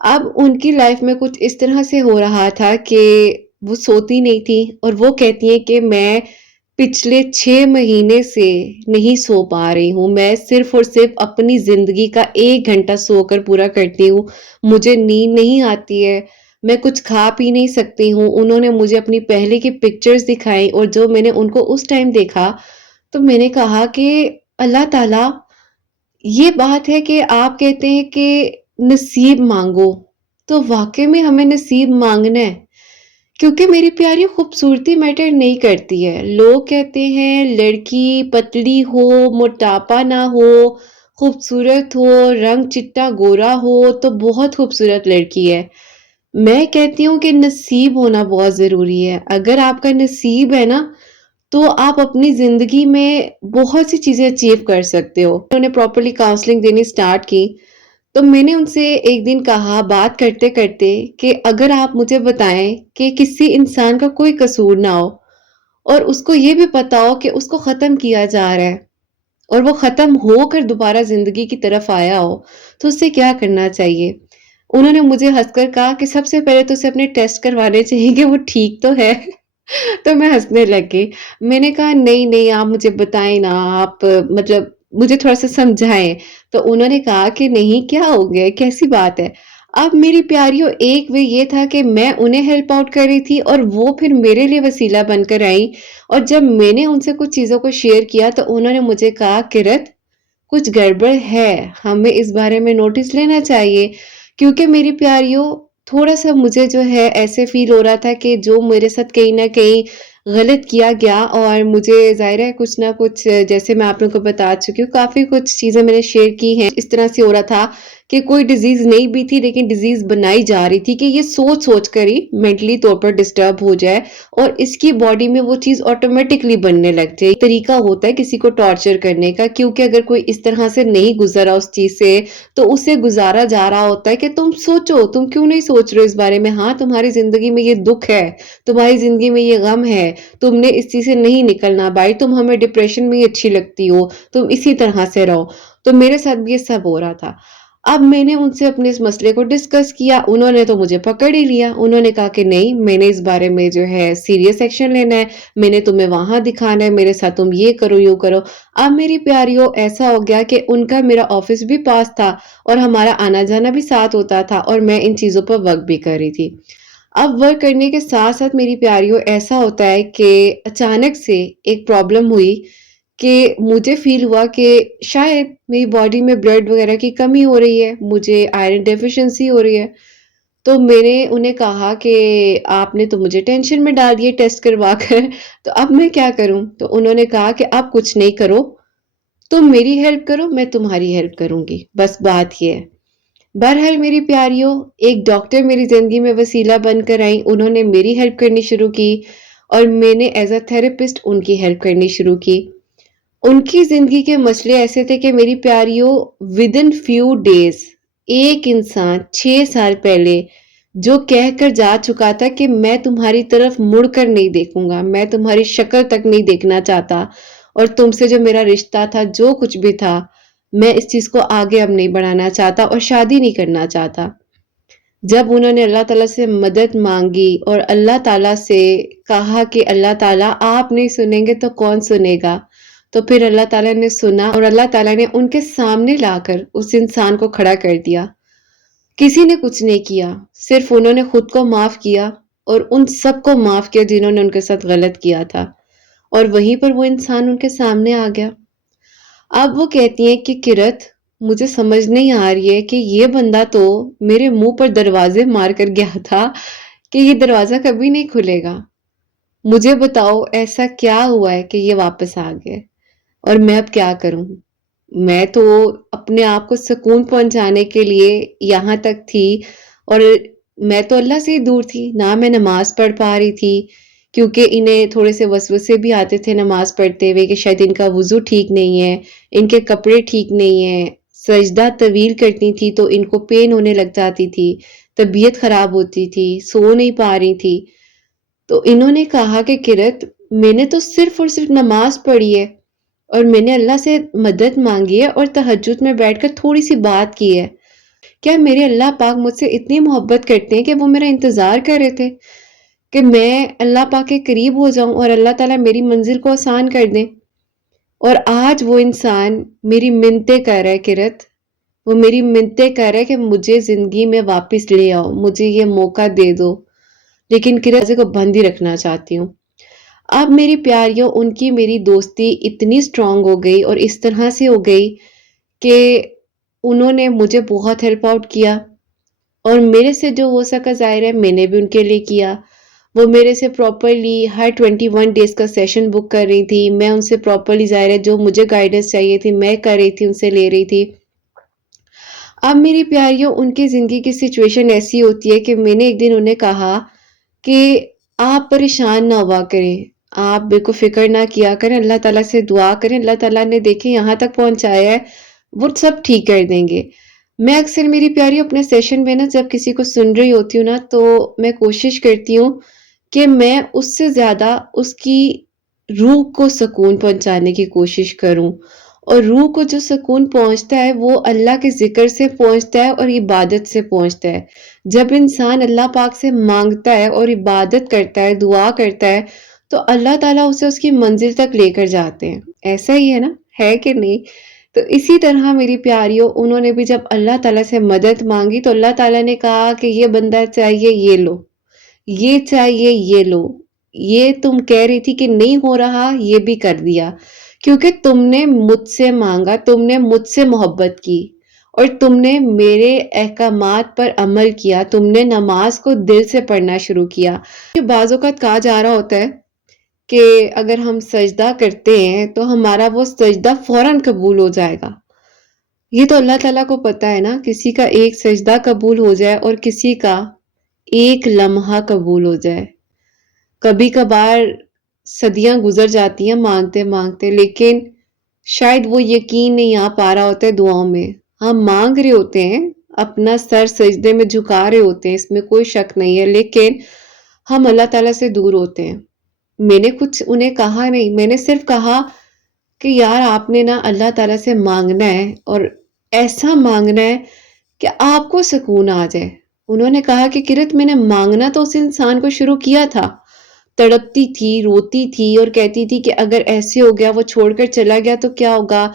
اب ان کی لائف میں کچھ اس طرح سے ہو رہا تھا کہ وہ سوتی نہیں تھی اور وہ کہتی ہیں کہ میں پچھلے 6 مہینے سے نہیں سو پا رہی ہوں، میں صرف اور صرف اپنی زندگی کا 1 گھنٹہ سو کر پورا کرتی ہوں، مجھے نیند نہیں آتی ہے، میں کچھ کھا پی نہیں سکتی ہوں۔ انہوں نے مجھے اپنی پہلے کی پکچرز دکھائی اور جو میں نے ان کو اس ٹائم دیکھا تو میں نے کہا کہ اللہ تعالیٰ، یہ بات ہے کہ آپ کہتے ہیں کہ نصیب مانگو، تو واقعی میں ہمیں نصیب مانگنا ہے، کیونکہ میری پیاری خوبصورتی میٹر نہیں کرتی ہے۔ لوگ کہتے ہیں لڑکی پتلی ہو، موٹاپا نہ ہو، خوبصورت ہو، رنگ چٹا گورا ہو تو بہت خوبصورت لڑکی ہے۔ میں کہتی ہوں کہ نصیب ہونا بہت ضروری ہے۔ اگر آپ کا نصیب ہے نا تو آپ اپنی زندگی میں بہت سی چیزیں اچیو کر سکتے ہو۔ انہوں نے پراپرلی کاؤنسلنگ دینی سٹارٹ کی تو میں نے ان سے ایک دن کہا بات کرتے کرتے کہ اگر آپ مجھے بتائیں کہ کسی انسان کا کوئی قصور نہ ہو اور اس کو یہ بھی پتا ہو کہ اس کو ختم کیا جا رہا ہے اور وہ ختم ہو کر دوبارہ زندگی کی طرف آیا ہو تو اسے کیا کرنا چاہیے؟ انہوں نے مجھے ہنس کر کہا کہ سب سے پہلے تو اسے اپنے ٹیسٹ کروانے چاہیے کہ وہ ٹھیک تو ہے۔ تو میں ہنسنے لگ گئی۔ میں نے کہا نہیں نہیں آپ مجھے بتائیں نا، آپ مطلب مجھے تھوڑا سا سمجھائیں۔ تو انہوں نے کہا کہ نہیں کیا ہو گیا، کیسی بات ہے؟ اب میری پیاریوں ایک وہ یہ تھا کہ میں انہیں ہیلپ آؤٹ کر رہی تھی اور وہ پھر میرے لیے وسیلہ بن کر آئی، اور جب میں نے ان سے کچھ چیزوں کو شیئر کیا تو انہوں نے مجھے کہا کرت کچھ گڑبڑ ہے، ہمیں اس بارے میں نوٹس لینا چاہیے، کیونکہ میری پیاریوں تھوڑا سا مجھے جو ہے ایسے فیل ہو رہا تھا کہ جو میرے ساتھ کہیں نہ کہیں غلط کیا گیا، اور مجھے ظاہر ہے کچھ نہ کچھ جیسے میں آپ لوگوں کو بتا چکی ہوں کافی کچھ چیزیں میں نے شیئر کی ہیں، اس طرح سے ہو رہا تھا کہ کوئی ڈیزیز نہیں بھی تھی لیکن ڈیزیز بنائی جا رہی تھی کہ یہ سوچ سوچ کر ہی مینٹلی طور پر ڈسٹرب ہو جائے اور اس کی باڈی میں وہ چیز آٹومیٹکلی بننے لگ جائے۔ طریقہ ہوتا ہے کسی کو ٹارچر کرنے کا، کیونکہ اگر کوئی اس طرح سے نہیں گزرا اس چیز سے تو اسے گزارا جا رہا ہوتا ہے کہ تم سوچو، تم کیوں نہیں سوچ رہے ہو اس بارے میں؟ ہاں تمہاری زندگی میں یہ دکھ ہے، تمہاری زندگی میں یہ غم ہے، تم نے اس چیز سے نہیں نکلنا، بھائی تم ہمیں ڈپریشن میں ہی اچھی لگتی ہو، تم اسی طرح سے رہو۔ تو میرے ساتھ بھی یہ سب ہو رہا تھا۔ اب میں نے ان سے اپنے اس مسئلے کو ڈسکس کیا، انہوں نے تو مجھے پکڑ ہی لیا، انہوں نے کہا کہ نہیں میں نے اس بارے میں جو ہے سیریس ایکشن لینا ہے، میں نے تمہیں وہاں دکھانا ہے، میرے ساتھ تم یہ کرو یوں کرو۔ اب میری پیاریوں ایسا ہو گیا کہ ان کا میرا آفس بھی پاس تھا اور ہمارا آنا جانا بھی ساتھ ہوتا تھا اور میں ان چیزوں پر ورک بھی کر رہی تھی۔ اب ورک کرنے کے ساتھ ساتھ میری پیاریوں ایسا ہوتا ہے کہ اچانک سے ایک پرابلم ہوئی کہ مجھے فیل ہوا کہ شاید میری باڈی میں بلڈ وغیرہ کی کمی ہو رہی ہے، مجھے آئرن ڈیفیشنسی ہو رہی ہے۔ تو میں نے انہیں کہا کہ آپ نے تو مجھے ٹینشن میں ڈال دیے ٹیسٹ کروا کر، تو اب میں کیا کروں؟ تو انہوں نے کہا کہ آپ کچھ نہیں کرو، تم میری ہیلپ کرو میں تمہاری ہیلپ کروں گی، بس بات یہ ہے۔ بہرحال میری پیاریوں ایک ڈاکٹر میری زندگی میں وسیلہ بن کر آئی، انہوں نے میری ہیلپ کرنی شروع کی اور میں نے ایز اے تھراپسٹ ان کی ہیلپ کرنی شروع کی۔ ان کی زندگی کے مسئلے ایسے تھے کہ میری پیاریوں ودن فیو ڈیز ایک انسان 6 سال پہلے جو کہہ کر جا چکا تھا کہ میں تمہاری طرف مڑ کر نہیں دیکھوں گا، میں تمہاری شکل تک نہیں دیکھنا چاہتا، اور تم سے جو میرا رشتہ تھا جو کچھ بھی تھا میں اس چیز کو آگے اب نہیں بڑھانا چاہتا اور شادی نہیں کرنا چاہتا۔ جب انہوں نے اللہ تعالیٰ سے مدد مانگی اور اللہ تعالیٰ سے کہا کہ اللہ تعالیٰ آپ نہیں سنیں گے تو کون سنے گا، تو پھر اللہ تعالیٰ نے سنا اور اللہ تعالیٰ نے ان کے سامنے لا کر اس انسان کو کھڑا کر دیا۔ کسی نے کچھ نہیں کیا، صرف انہوں نے خود کو معاف کیا اور ان سب کو معاف کیا جنہوں نے ان کے ساتھ غلط کیا تھا، اور وہیں پر وہ انسان ان کے سامنے آ گیا۔ اب وہ کہتی ہیں کہ کرت مجھے سمجھ نہیں آ رہی ہے کہ یہ بندہ تو میرے منہ پر دروازے مار کر گیا تھا کہ یہ دروازہ کبھی نہیں کھلے گا، مجھے بتاؤ ایسا کیا ہوا ہے کہ یہ واپس آ گئے اور میں اب کیا کروں؟ میں تو اپنے آپ کو سکون پہنچانے کے لیے یہاں تک تھی، اور میں تو اللہ سے ہی دور تھی، نہ میں نماز پڑھ پا رہی تھی کیونکہ انہیں تھوڑے سے وسوسے بھی آتے تھے نماز پڑھتے ہوئے کہ شاید ان کا وضو ٹھیک نہیں ہے، ان کے کپڑے ٹھیک نہیں ہیں، سجدہ طویل کرتی تھی تو ان کو پین ہونے لگ جاتی تھی، طبیعت خراب ہوتی تھی، سو نہیں پا رہی تھی۔ تو انہوں نے کہا کہ کرت میں نے تو صرف اور صرف نماز پڑھی ہے اور میں نے اللہ سے مدد مانگی ہے اور تہجد میں بیٹھ کر تھوڑی سی بات کی ہے، کیا میرے اللہ پاک مجھ سے اتنی محبت کرتے ہیں کہ وہ میرا انتظار کر رہے تھے کہ میں اللہ پاک کے قریب ہو جاؤں اور اللہ تعالیٰ میری منزل کو آسان کر دیں؟ اور آج وہ انسان میری منتیں کر رہا ہے کرت، وہ میری منتیں کر رہا ہے کہ مجھے زندگی میں واپس لے آؤ، مجھے یہ موقع دے دو، لیکن کرت دروازے کو بند ہی رکھنا چاہتی ہوں۔ اب میری پیاریوں، ان کی میری دوستی اتنی سٹرونگ ہو گئی اور اس طرح سے ہو گئی کہ انہوں نے مجھے بہت ہیلپ آؤٹ کیا، اور میرے سے جو ہو سکا ظاہر ہے میں نے بھی ان کے لیے کیا۔ وہ میرے سے پراپرلی ہر 21 ڈیز کا سیشن بک کر رہی تھی، میں ان سے پراپرلی ظاہر ہے جو مجھے گائیڈنس چاہیے تھی میں کر رہی تھی، ان سے لے رہی تھی۔ اب میری پیاریوں، ان کی زندگی کی سچویشن ایسی ہوتی ہے کہ میں نے ایک دن انہیں کہا کہ آپ پریشان نہ ہوا کریں، آپ بالکل فکر نہ کیا کریں، اللہ تعالیٰ سے دعا کریں، اللہ تعالیٰ نے دیکھیں یہاں تک پہنچایا ہے، وہ سب ٹھیک کر دیں گے۔ میں اکثر میری پیاری اپنے سیشن میں نا جب کسی کو سن رہی ہوتی ہوں نا تو میں کوشش کرتی ہوں کہ میں اس سے زیادہ اس کی روح کو سکون پہنچانے کی کوشش کروں، اور روح کو جو سکون پہنچتا ہے وہ اللہ کے ذکر سے پہنچتا ہے اور عبادت سے پہنچتا ہے۔ جب انسان اللہ پاک سے مانگتا ہے اور عبادت کرتا ہے، دعا کرتا ہے، تو اللہ تعالیٰ اسے اس کی منزل تک لے کر جاتے ہیں۔ ایسا ہی ہے نا، ہے کہ نہیں؟ تو اسی طرح میری پیاریوں، انہوں نے بھی جب اللہ تعالیٰ سے مدد مانگی تو اللہ تعالیٰ نے کہا کہ یہ بندہ چاہیے یہ لو، یہ چاہیے یہ لو، یہ تم کہہ رہی تھی کہ نہیں ہو رہا یہ بھی کر دیا، کیونکہ تم نے مجھ سے مانگا، تم نے مجھ سے محبت کی، اور تم نے میرے احکامات پر عمل کیا، تم نے نماز کو دل سے پڑھنا شروع کیا۔ یہ بعض اوقات کہا جا رہا ہوتا ہے کہ اگر ہم سجدہ کرتے ہیں تو ہمارا وہ سجدہ فوراً قبول ہو جائے گا۔ یہ تو اللہ تعالیٰ کو پتا ہے نا، کسی کا ایک سجدہ قبول ہو جائے اور کسی کا ایک لمحہ قبول ہو جائے۔ کبھی کبھار صدیاں گزر جاتی ہیں مانگتے مانگتے، لیکن شاید وہ یقین نہیں آ پا رہا ہوتا ہے دعاؤں میں۔ ہم مانگ رہے ہوتے ہیں، اپنا سر سجدے میں جھکا رہے ہوتے ہیں، اس میں کوئی شک نہیں ہے، لیکن ہم اللہ تعالیٰ سے دور ہوتے ہیں۔ میں نے کچھ انہیں کہا نہیں، میں نے صرف کہا کہ یار آپ نے نا اللہ تعالیٰ سے مانگنا ہے، اور ایسا مانگنا ہے کہ آپ کو سکون آ جائے۔ انہوں نے کہا کہ کرت میں نے مانگنا تو اس انسان کو شروع کیا تھا، تڑپتی تھی، روتی تھی اور کہتی تھی کہ اگر ایسے ہو گیا، وہ چھوڑ کر چلا گیا تو کیا ہوگا،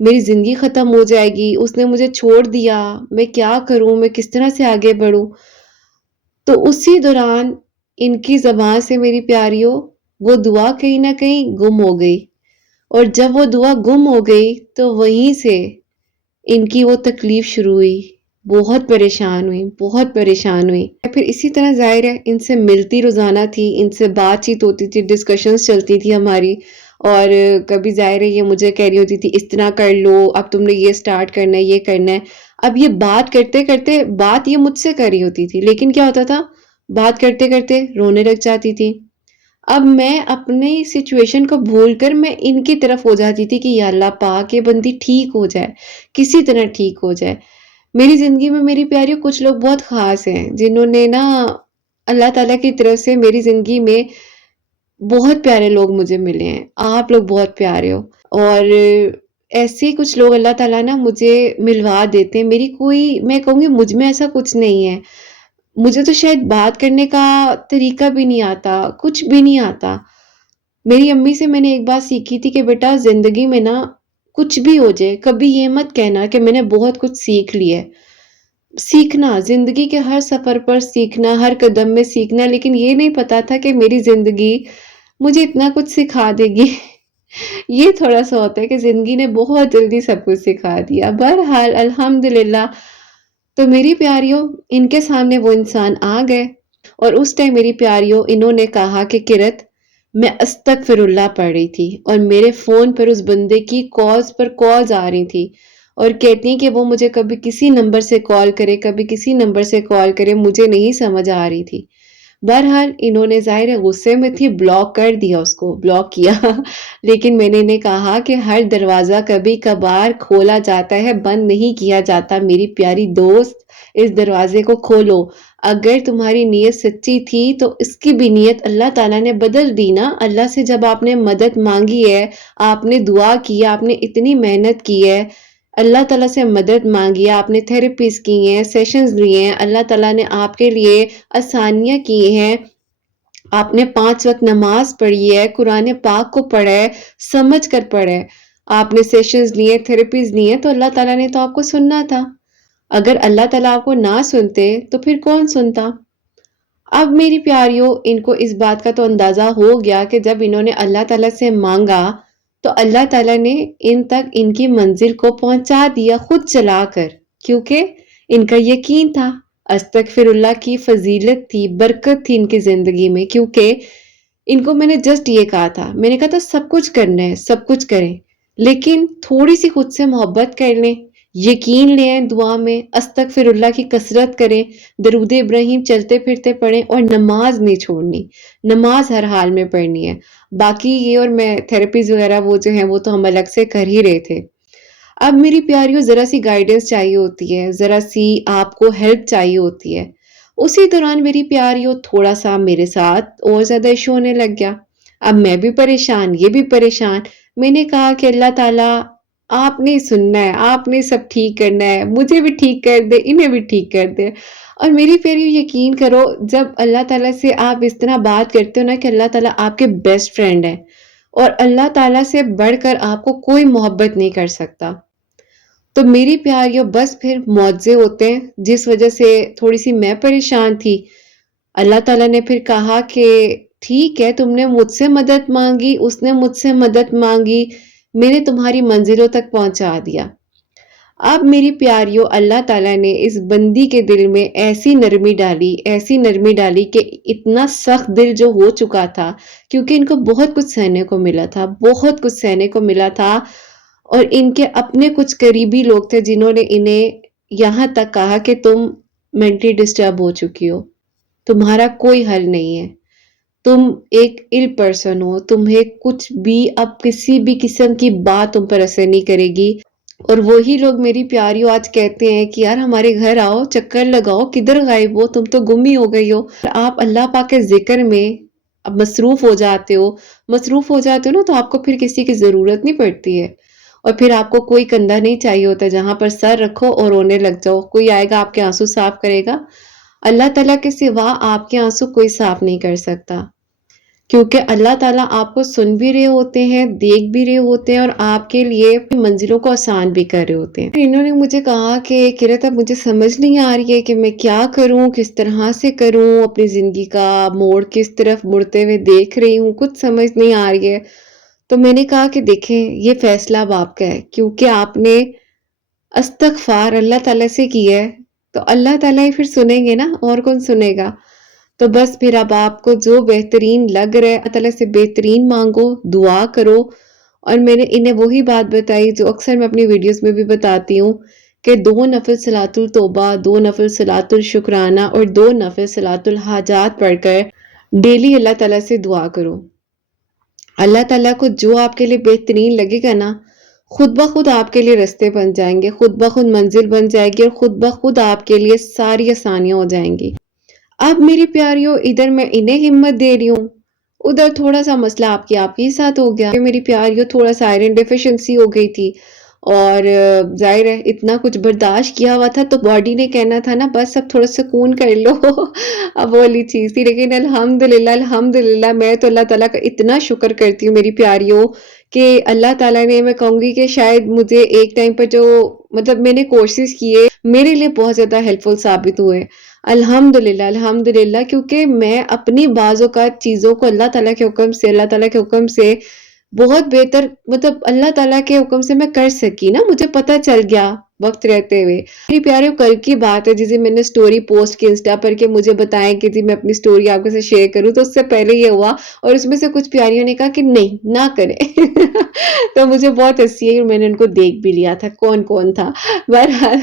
میری زندگی ختم ہو جائے گی، اس نے مجھے چھوڑ دیا، میں کیا کروں، میں کس طرح سے آگے بڑھوں۔ تو اسی دوران ان کی زبان سے میری پیاریوں وہ دعا کہیں نہ کہیں گم ہو گئی، اور جب وہ دعا گم ہو گئی تو وہیں سے ان کی وہ تکلیف شروع ہوئی، بہت پریشان ہوئی، بہت پریشان ہوئی۔ پھر اسی طرح ظاہر ہے ان سے ملتی روزانہ تھی، ان سے بات چیت ہوتی تھی، ڈسکشنز چلتی تھی ہماری، اور کبھی ظاہر ہے یہ مجھے کہہ رہی ہوتی تھی اس طرح کر لو، اب تم نے یہ سٹارٹ کرنا ہے، یہ کرنا ہے۔ اب یہ بات کرتے کرتے بات یہ مجھ سے کر رہی ہوتی تھی، لیکن کیا ہوتا تھا، بات کرتے کرتے رونے لگ جاتی تھی۔ اب میں اپنی سچویشن کو بھول کر میں ان کی طرف ہو جاتی تھی کہ یا اللہ پاک یہ بندی ٹھیک ہو جائے، کسی طرح ٹھیک ہو جائے۔ میری زندگی میں میری پیاریوں کچھ لوگ بہت خاص ہیں جنہوں نے نا اللہ تعالیٰ کی طرف سے میری زندگی میں بہت پیارے لوگ مجھے ملے ہیں، آپ لوگ بہت پیارے ہو، اور ایسے کچھ لوگ اللہ تعالیٰ نا مجھے ملوا دیتے ہیں۔ میری کوئی، میں کہوں گی مجھ میں ایسا کچھ نہیں ہے، مجھے تو شاید بات کرنے کا طریقہ بھی نہیں آتا، کچھ بھی نہیں آتا۔ میری امی سے میں نے ایک بات سیکھی تھی کہ بیٹا زندگی میں نا کچھ بھی ہو جائے کبھی یہ مت کہنا کہ میں نے بہت کچھ سیکھ لیا ہے۔ سیکھنا، زندگی کے ہر سفر پر سیکھنا، ہر قدم میں سیکھنا، لیکن یہ نہیں پتا تھا کہ میری زندگی مجھے اتنا کچھ سکھا دے گی۔ یہ تھوڑا سا ہوتا ہے کہ زندگی نے بہت جلدی سب کچھ سکھا دیا۔ بہرحال الحمدللہ، تو میری پیاریوں ان کے سامنے وہ انسان آ گئے، اور اس ٹائم میری پیاریوں انہوں نے کہا کہ کرت میں استغفر اللہ پڑھ رہی تھی، اور میرے فون پر اس بندے کی کالز پر کالز آ رہی تھی، اور کہتی ہیں کہ وہ مجھے کبھی کسی نمبر سے کال کرے، کبھی کسی نمبر سے کال کرے، مجھے نہیں سمجھ آ رہی تھی۔ بہرحال انہوں نے ظاہر ہے غصے میں تھی، بلاک کر دیا، اس کو بلاک کیا۔ لیکن میں نے انہیں کہا کہ ہر دروازہ کبھی کبھار کھولا جاتا ہے، بند نہیں کیا جاتا۔ میری پیاری دوست، اس دروازے کو کھولو، اگر تمہاری نیت سچی تھی تو اس کی بھی نیت اللہ تعالیٰ نے بدل دی نا۔ اللہ سے جب آپ نے مدد مانگی ہے، آپ نے دعا کی ہے، آپ نے اتنی محنت کی ہے، اللہ تعالیٰ سے مدد مانگی ہے، آپ نے تھیراپیز کی ہیں، سیشنز لیے ہیں، اللہ تعالیٰ نے آپ کے لیے آسانیاں کی ہیں، آپ نے 5 وقت نماز پڑھی ہے، قرآن پاک کو پڑھا ہے، سمجھ کر پڑھا ہے، آپ نے سیشنز لیے، تھیراپیز لی ہیں، تو اللہ تعالیٰ نے تو آپ کو سننا تھا۔ اگر اللہ تعالیٰ آپ کو نہ سنتے تو پھر کون سنتا؟ اب میری پیاریوں، ان کو اس بات کا تو اندازہ ہو گیا کہ جب انہوں نے اللہ تعالیٰ سے مانگا تو اللہ تعالیٰ نے ان تک ان کی منزل کو پہنچا دیا خود چلا کر، کیونکہ ان کا یقین تھا۔ استغفر اللہ کی فضیلت تھی، برکت تھی ان کی زندگی میں، کیونکہ ان کو میں نے جسٹ یہ کہا تھا، میں نے کہا تھا سب کچھ کرنا ہے، سب کچھ کریں، لیکن تھوڑی سی خود سے محبت کر لیں، یقین لے آئیں دعا میں، استغفر اللہ کی کثرت کریں، درود ابراہیم چلتے پھرتے پڑھیں، اور نماز نہیں چھوڑنی، نماز ہر حال میں پڑھنی ہے۔ باقی یہ اور میں تھیراپیز وغیرہ وہ جو ہیں وہ تو ہم الگ سے کر ہی رہے تھے۔ اب میری پیاریوں، ذرا سی گائیڈنس چاہیے ہوتی ہے، ذرا سی آپ کو ہیلپ چاہیے ہوتی ہے۔ اسی دوران میری پیاریوں تھوڑا سا میرے ساتھ اور زیادہ ایشو ہونے لگ گیا۔ اب میں بھی پریشان، یہ بھی پریشان۔ میں نے کہا کہ اللہ تعالیٰ آپ نے سننا ہے، آپ نے سب ٹھیک کرنا ہے، مجھے بھی ٹھیک کر دے، انہیں بھی ٹھیک کر دے۔ اور میری پیاریوں یقین کرو، جب اللہ تعالیٰ سے آپ اس طرح بات کرتے ہو نا کہ اللہ تعالیٰ آپ کے بیسٹ فرینڈ ہے، اور اللہ تعالیٰ سے بڑھ کر آپ کو کوئی محبت نہیں کر سکتا، تو میری پیاریوں بس پھر معجزے ہوتے ہیں، جس وجہ سے تھوڑی سی میں پریشان تھی۔ اللہ تعالیٰ نے پھر کہا کہ ٹھیک ہے، تم نے مجھ سے مدد مانگی، اس نے مجھ سے مدد مانگی، میں نے تمہاری منزلوں تک پہنچا دیا۔ اب میری پیاریوں، اللہ تعالیٰ نے اس بندی کے دل میں ایسی نرمی ڈالی، ایسی نرمی ڈالی کہ اتنا سخت دل جو ہو چکا تھا، کیونکہ ان کو بہت کچھ سہنے کو ملا تھا، بہت کچھ سہنے کو ملا تھا، اور ان کے اپنے کچھ قریبی لوگ تھے جنہوں نے انہیں یہاں تک کہا کہ تم مینٹلی ڈسٹرب ہو چکی ہو، تمہارا کوئی حل نہیں ہے، تم ایک ال پرسن ہو، تمہیں کچھ بھی اب کسی بھی قسم کی بات تم پر اثر نہیں کرے گی۔ اور وہی لوگ میری پیاریوں آج کہتے ہیں کہ یار ہمارے گھر آؤ، چکر لگاؤ، کدھر غائب ہو، تم تو گم ہی ہو گئی ہو۔ آپ اللہ پاک کے ذکر میں اب مصروف ہو جاتے ہو، مصروف ہو جاتے ہو نا، تو آپ کو پھر کسی کی ضرورت نہیں پڑتی ہے، اور پھر آپ کو کوئی کندھا نہیں چاہیے ہوتا جہاں پر سر رکھو اور رونے لگ جاؤ، کوئی آئے گا آپ کے آنسو صاف کرے گا؟ اللہ تعالیٰ کے سوا آپ کے آنسو کوئی صاف نہیں کر سکتا، کیونکہ اللہ تعالیٰ آپ کو سن بھی رہے ہوتے ہیں، دیکھ بھی رہے ہوتے ہیں، اور آپ کے لیے منزلوں کو آسان بھی کر رہے ہوتے ہیں۔ انہوں نے مجھے کہا کہ قرت اب مجھے سمجھ نہیں آ رہی ہے کہ میں کیا کروں، کس طرح سے کروں، اپنی زندگی کا موڑ کس طرف مڑتے ہوئے دیکھ رہی ہوں، کچھ سمجھ نہیں آ رہی ہے۔ تو میں نے کہا کہ دیکھیں، یہ فیصلہ اب آپ کا ہے، کیونکہ آپ نے استغفار اللہ تعالیٰ سے کی ہے، تو اللہ تعالیٰ ہی پھر سنیں گے نا، اور کون سنے گا؟ تو بس پھر اب آپ کو جو بہترین لگ رہا ہے اللہ تعالیٰ سے بہترین مانگو، دعا کرو۔ اور میں نے انہیں وہی بات بتائی جو اکثر میں اپنی ویڈیوز میں بھی بتاتی ہوں، کہ 2 نفل صلاۃ التوبہ، 2 نفل صلاۃ الشکرانہ اور 2 نفل صلاۃ الحاجات پڑھ کر ڈیلی اللہ تعالیٰ سے دعا کرو۔ اللہ تعالیٰ کو جو آپ کے لیے بہترین لگے گا نا، خود بخود آپ کے لیے رستے بن جائیں گے، خود بخود منزل بن جائے گی، اور خود بخود آپ کے لیے ساری آسانیاں ہو جائیں گی۔ اب میری پیاریوں، ادھر میں انہیں ہمت دے رہی ہوں، ادھر تھوڑا سا مسئلہ آپ کے ساتھ ہو گیا۔ میری پیاریوں، تھوڑا سا آئرن ڈیفیشنسی ہو گئی تھی، اور ظاہر ہے اتنا کچھ برداشت کیا ہوا تھا تو باڈی نے کہنا تھا نا بس اب تھوڑا سکون کر لو اب وہ والی چیز تھی۔ لیکن الحمدللہ الحمدللہ، میں تو اللہ تعالیٰ کا اتنا شکر کرتی ہوں میری پیاریوں، کہ اللہ تعالیٰ نے، میں کہوں گی کہ شاید مجھے ایک ٹائم پر جو مطلب میں نے کورسز کیے میرے لیے بہت زیادہ ہیلپ فل ثابت ہوئے، الحمدللہ الحمدللہ، کیونکہ میں اپنی بعض اوقات چیزوں کو اللہ تعالیٰ کے حکم سے، اللہ تعالیٰ کے حکم سے بہت بہتر، مطلب اللہ تعالیٰ کے حکم سے میں کر سکی نا، مجھے پتہ چل گیا وقت رہتے ہوئے۔ میری پیارے، کل کی بات ہے جس دن میں نے سٹوری پوسٹ کی انسٹا پر کہ مجھے بتائیں کہ جی میں اپنی سٹوری آپ کے ساتھ شیئر کروں، تو اس سے پہلے یہ ہوا، اور اس میں سے کچھ پیاریوں نے کہا کہ نہیں نہ کریں تو مجھے بہت ہنسی آئی، اور میں نے ان کو دیکھ بھی لیا تھا کون کون تھا۔ بہرحال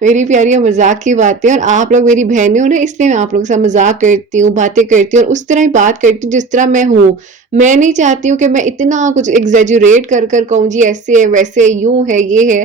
میری پیاریوں، مذاق کی باتیں، اور آپ لوگ میری بہنیں ہو نا، اس لیے میں آپ لوگوں کے ساتھ مذاق کرتی ہوں، باتیں کرتی ہوں، اور اس طرح ہی بات کرتی ہوں جس طرح میں ہوں۔ میں نہیں چاہتی ہوں کہ میں اتنا کچھ ایگزیجوریٹ کر کر کہوں جی ایسے ہے، ویسے ہے، یوں ہے، یہ ہے۔